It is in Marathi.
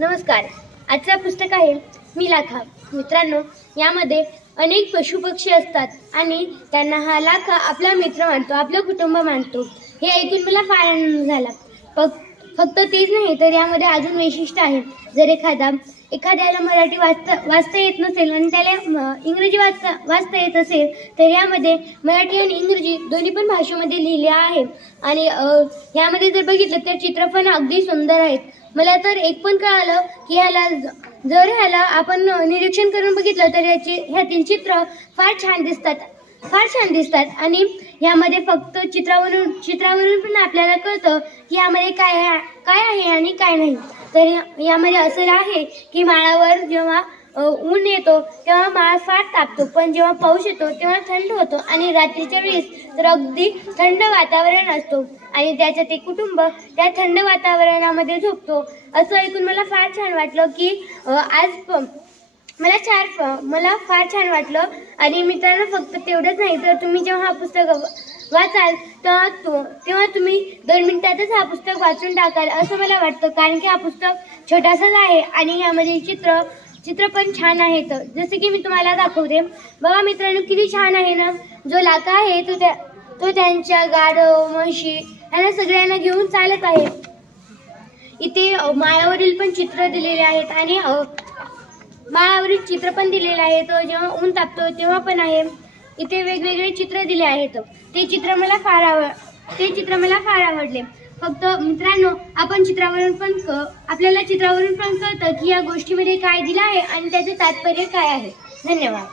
नमस्कार. आजचं पुस्तक आहे मी लाखा मित्रांनो यामध्ये अनेक पशुपक्षी असतात आणि त्यांना हा लाखा आपला मित्र मानतो आपलं कुटुंब मानतो. हे ऐकून मला फार आनंद झाला. फक्त फक्त तेच नाही तर यामध्ये अजून वैशिष्ट्य आहे जर एखादा एखाद्याला मराठी वाचता वाचता येत नसेल आणि त्याला इंग्रजी वाचता वाचता येत असेल तर यामध्ये मराठी आणि इंग्रजी दोन्ही पण भाषेमध्ये लिहिले आहे. आणि यामध्ये जर बघितलं तर चित्र पण अगदी सुंदर आहेत. मला तर एक पण कळालं की ह्याला ज- जर ह्याला आपण निरीक्षण करून बघितलं तर याचे ह्यातील चित्र फार छान दिसतात. फार छान दिसतात. आणि यामध्ये फक्त चित्रावरून चित्रावरून पण आपल्याला कळतं की यामध्ये काय आहे काय आहे आणि काय नाही. तर यामध्ये असं आहे की माळावर जेव्हा ऊन येतो तेव्हा माळ फार तापतो. पण जेव्हा पाऊस येतो तेव्हा थंड होतो. आणि रात्रीच्या वेळेस तर अगदी थंड वातावरण असतो. आणि त्याचं ते कुटुंब त्या थंड वातावरणामध्ये झोपतो. असं ऐकून मला फार छान वाटलं की आज प- मला चार मला फार छान वाटलं. आणि मित्रांनो फक्त तेवढंच नाही तर तुम्ही जेव्हा हा पुस्तक वाचाल तेव्हा तो तेव्हा तुम्ही दोन मिनिटातच हा पुस्तक वाचून टाकाल असं मला वाटतं. कारण की हा पुस्तक छोटासाच आहे आणि यामध्ये चित्र चित्र पण छान आहेत जसे की मी तुम्हाला दाखवते. बघा मित्रांनो किती छान आहे ना? जो लाका आहे तो त्या तो त्यांच्या गाढव म्हशी यांना सगळ्यांना घेऊन चालत आहे. इथे मायावरील पण चित्र दिलेले आहेत आणि माळावरील चित्र पण दिलेलं आहे. तो जेव्हा ऊन तापतो तेव्हा पण आहे. इथे वेगवेगळे चित्र दिले आहेत. ते चित्र मला फार आवड ते चित्र मला फार आवडले. फक्त मित्रांनो आपण चित्रावरून पण क आपल्याला चित्रावरून पण कळतं की या गोष्टीमध्ये काय दिलं आहे आणि त्याचे तात्पर्य काय आहे. धन्यवाद.